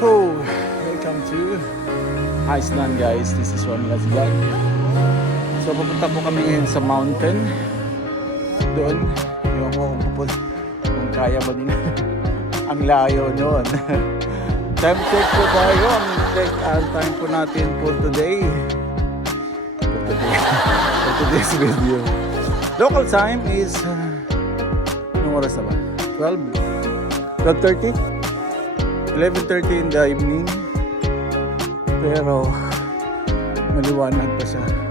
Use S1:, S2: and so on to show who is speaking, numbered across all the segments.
S1: So, welcome to Iceland guys. This is Ron Las Vlog. So, pupunta po kami ngayon sa mountain. Doon, yung ko kung pupunta, kung kaya ba nila. ang layo noon. time check po tayo. Ang check ang time po natin for today. For today. for today's video. Local time is uh, anong oras na ba? 12? 12.30? 11.30 in the evening. Pero maliwanag pa siya.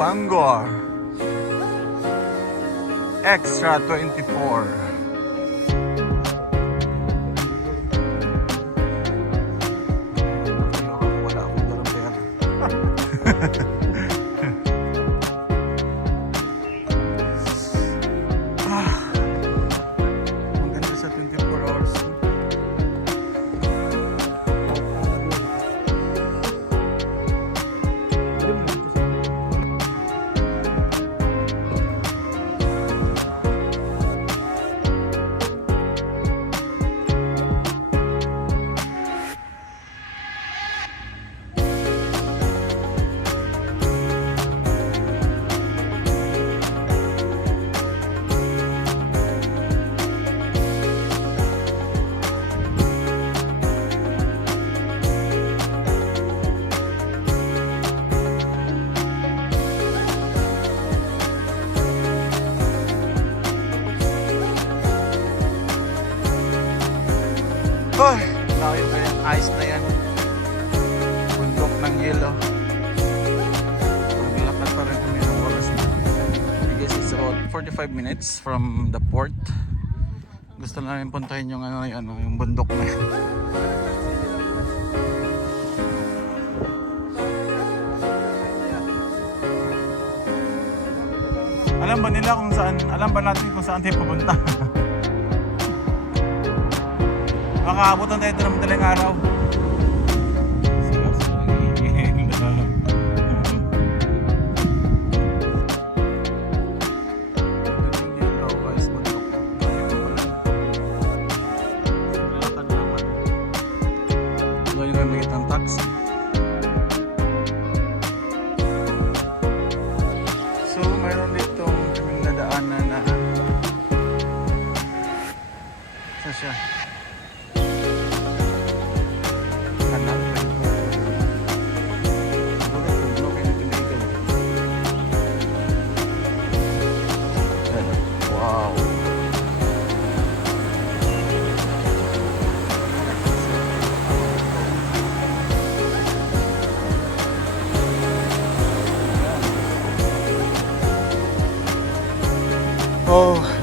S1: Kapangor Extra 24 Ay, layo pa yan. Ice na yan. Bundok ng yelo. Maglakad pa rin kami ng oras na. I guess it's about 45 minutes from the port. Gusto na namin puntahin yung ano, yung, ano, yung bundok na yan. Alam ba nila kung saan, alam ba natin kung saan tayo pupunta? makaabot ng Tetra ng madaling araw.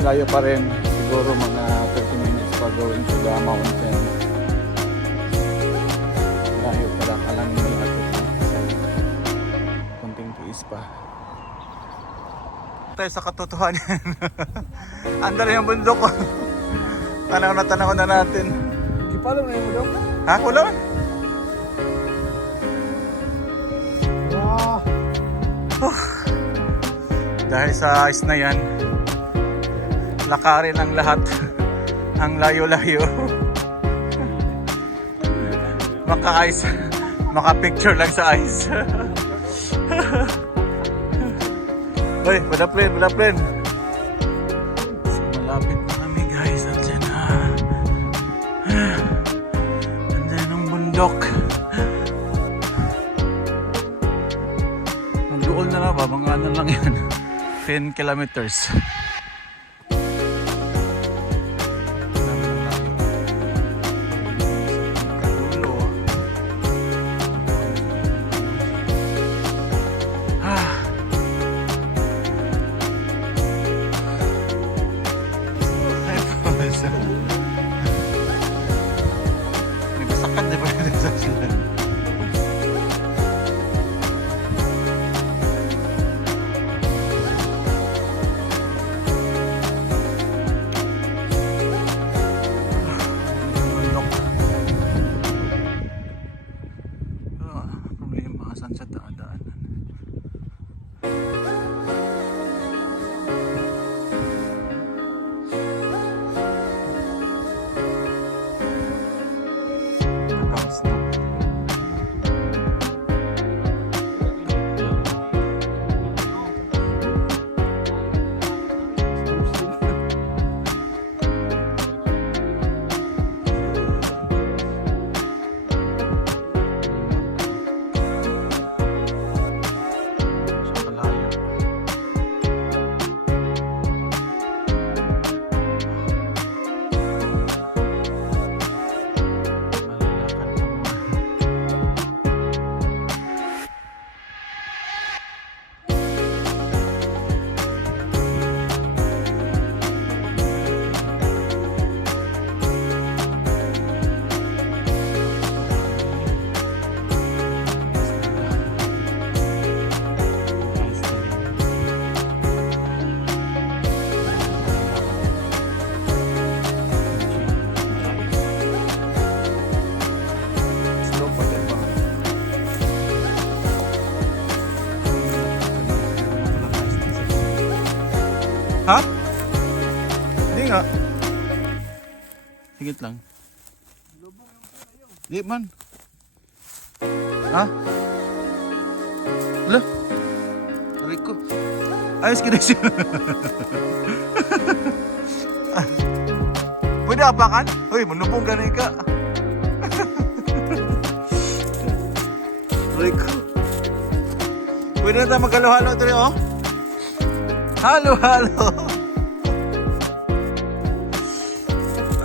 S1: Oh, layo pa rin. Siguro mga 30 minutes pa going to the mountain. Layo pala ka lang atot Kunting tiis pa. Tayo sa katotohanan. Andar yung bundok ko. tanaw na tanaw na natin.
S2: Di pa alam na yung daw.
S1: Ha? Kulon?
S2: Wow.
S1: Dahil sa ice na yan, lakarin ang lahat. ang layo-layo. Maka-ice. Maka-picture lang sa ice. Hoy, malapin, malapin. So, malapit na kami guys. Andyan na. Andyan ang bundok. Ang duol na na, babanganan lang yan. 10 kilometers. Problema saan sa Ha? Hindi nga. Higit lang. Di man. Ha? Ala? Aray ko. Ayos ka na siya. Pwede apakan? Uy, manubong ka na ka. Aray ko. Pwede na tayo magkalo-halo ito rin, oh. Halo-halo.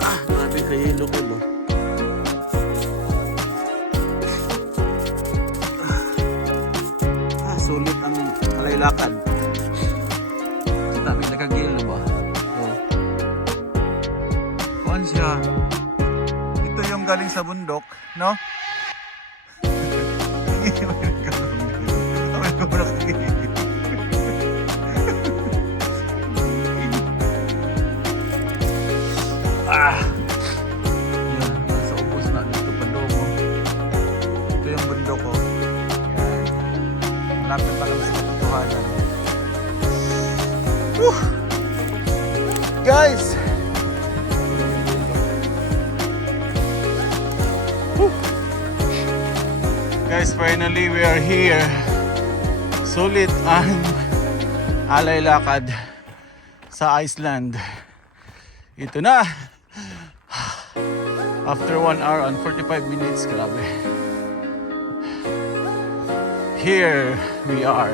S1: Ah, grabe kayo yung loob mo. Ah, sulit ang kalaylakan. Sa dami nagkagilo ba? Oh. Kuhan siya. Ito yung galing sa bundok, no? Ay, ko Malapit na kami sa katotohanan. Whew! Guys! Whew! Guys, finally we are here. Sulit ang alay lakad sa Iceland. Ito na. After 1 hour and 45 minutes, grabe. Here we are.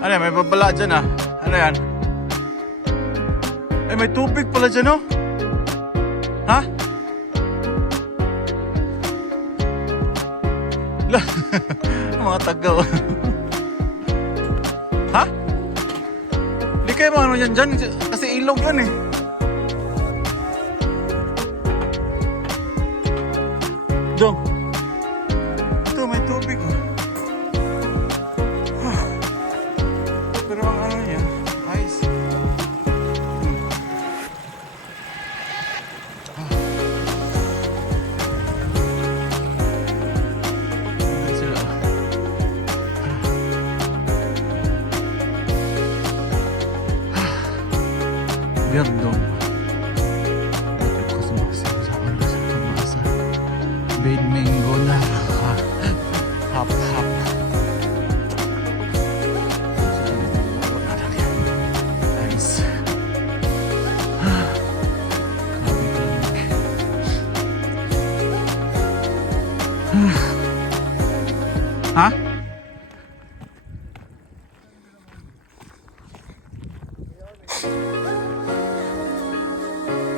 S1: Ano yan, may babala dyan ah. Ano yan? Ay, may tubig pala dyan oh. Ha? La, mga tagaw. ha? Hindi kayo mga ano yan dyan, kasi ilog yun eh. Dong.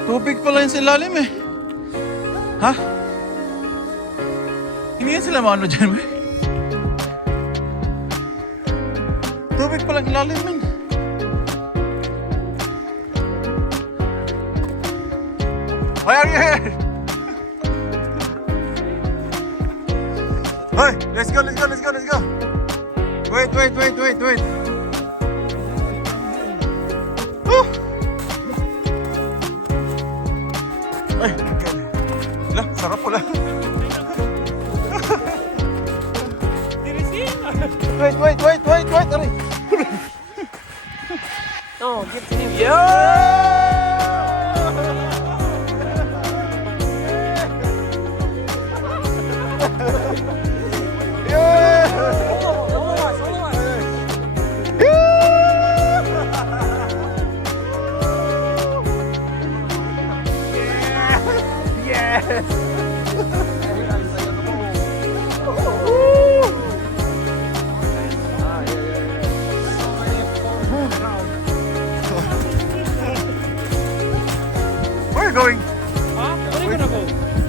S1: Tubig pala yun sa ilalim eh. Ha? Hindi yan sila maano dyan eh. Tubig pala ang ilalim eh. Why are you here? Hey, let's go, let's go, let's go, let's go. Wait, wait, wait, wait, wait. Wait, wait, wait, wait, wait. Aray.
S3: No, get to him. Yeah!
S1: Going?
S3: Huh? Where are you gonna go?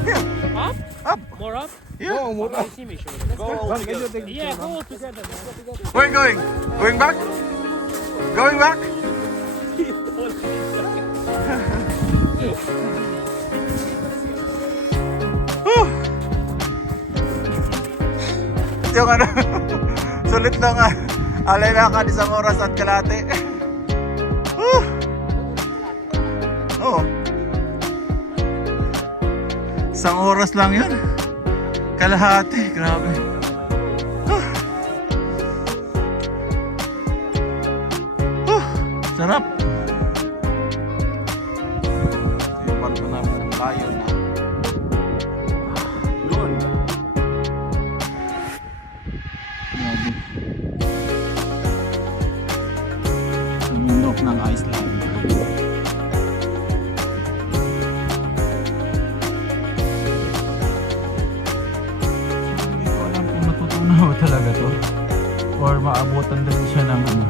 S1: Here.
S3: Up?
S1: Up.
S3: More up?
S1: Yeah.
S2: Oo, mura.
S3: I see me, sure. Let's go.
S2: Medyo take
S3: Yeah, go together. man. Go together.
S1: Where are you going? Going back? Going back? Yung ano, sulit lang ah. Alay lakad isang oras at kalate. Isang oras lang yun. Kalahati, grabe. Huh. Huh. Sarap. Yung barko namin ng layo or maabutan din siya ng ano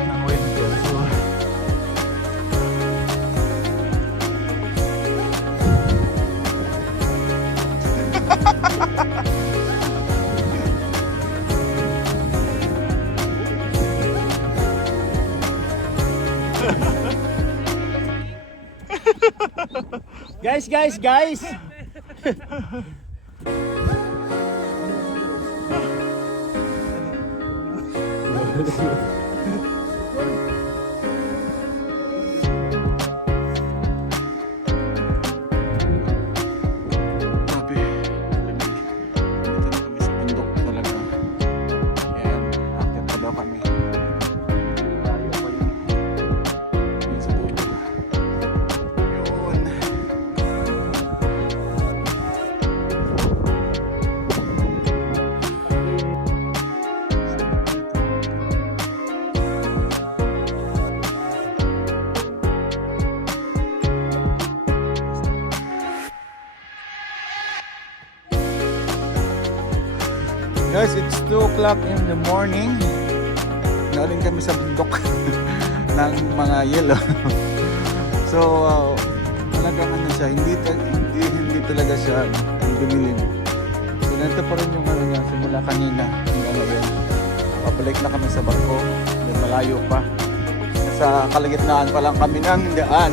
S1: ng winter so
S3: Guys, guys, guys!
S1: O'clock in the morning. Galing kami sa bundok ng mga yelo. so, uh, talagang ano siya, hindi, hindi, hindi talaga siya dumilim. So, ganito pa rin yung ano niya, simula kanina hanggang. Pabalik na kami sa barko, then malayo pa. Sa kalagitnaan pa lang kami ng daan.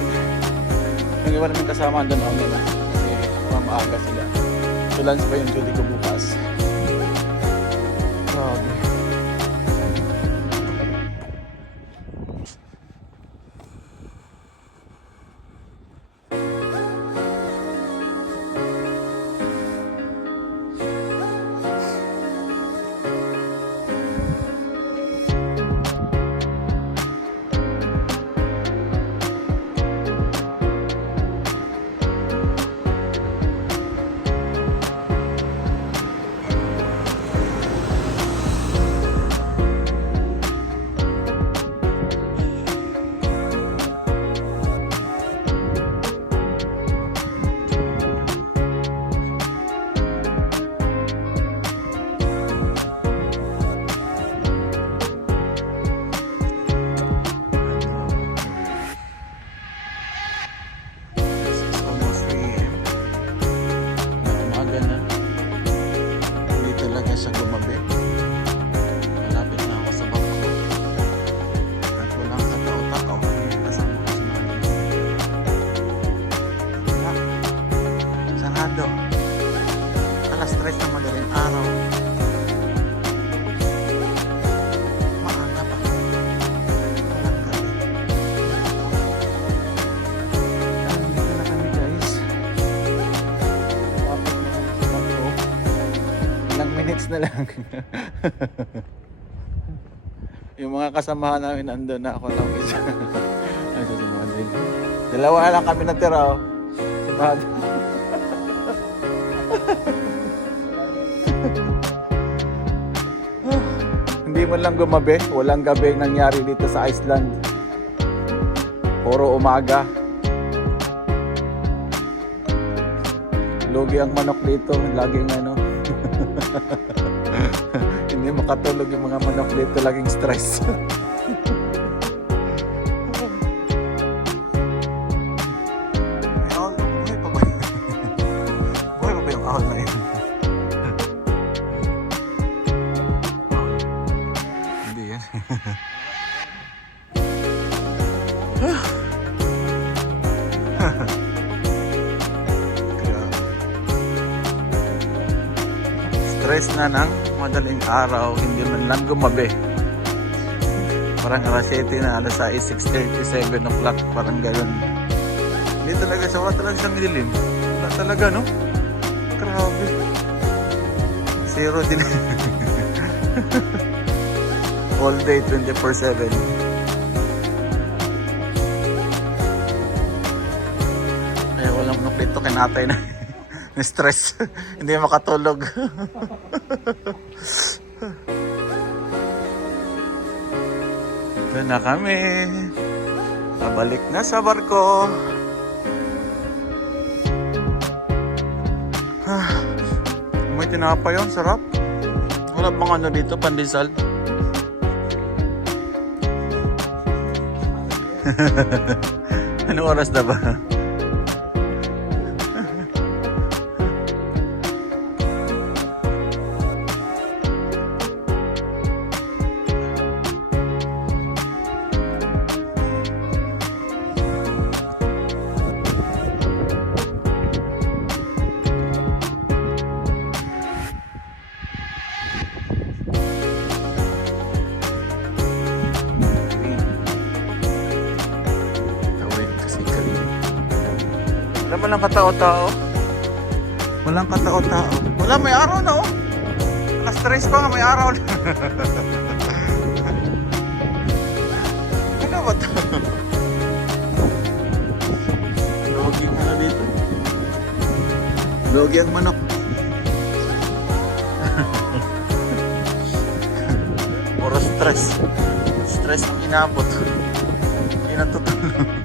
S1: Yung iba namin kasama doon ako nila. Kasi mamaaga sila. So, lunch pa yung duty ko bukas. Grabe. Na lang. yung mga kasamahan namin nandun na ako lang isa. Ay, susunod din. Dalawa lang kami natira oh. Si Brad. Hindi man lang gumabi. Walang gabi nangyari dito sa Iceland. Puro umaga. Lugi ang manok dito. Laging ano. Hindi makatulog yung mga manok dito. Laging stress. madaling araw, hindi man lang gumabi. Parang alas 7 na, alas 6, 6.30, 7 o'clock, parang gano'n. Hindi talaga siya, wala talaga siyang dilim. Wala talaga, no? Grabe. Zero din. All day, 24-7. Ay, walang nuklito kinatay na. Na-stress. Hindi makatulog. Doon na kami. Pabalik na sa barko. Ah, may tinapay yun, sarap. Wala bang ano dito, pandesal? ano oras na ba? Katao-tao. Walang katao-tao. Wala, may araw na oh. Alas tres pa nga, may araw na. ano ba to? Logi na dito. Logi ang manok. Puro stress. Stress ang inabot. Hindi natutulog.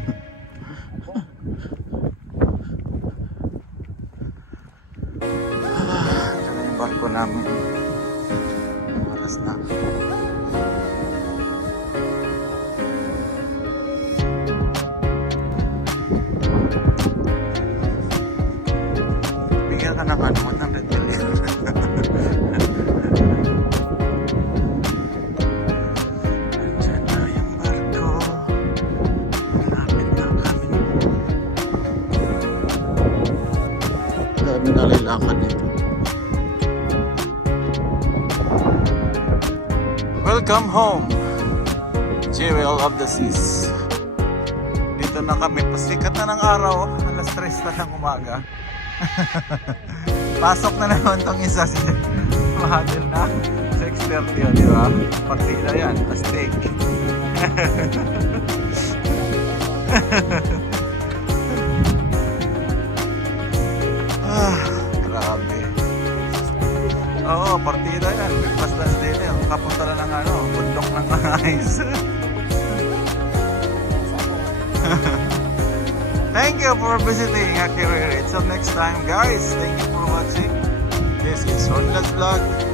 S1: home, Jewel of the Seas. Dito na kami, pasikat na ng araw, alas 3 na ng umaga. Pasok na naman tong isa si na 6.30 yun, di ba? Partida yan, steak. ah, grabe. Oo, partida yan. Breakfast lunch dinner. Kapunta na ng ano, ice. Thank you for visiting Akiriri. Until next time, guys. Thank you for watching. This is Ronda's Vlog.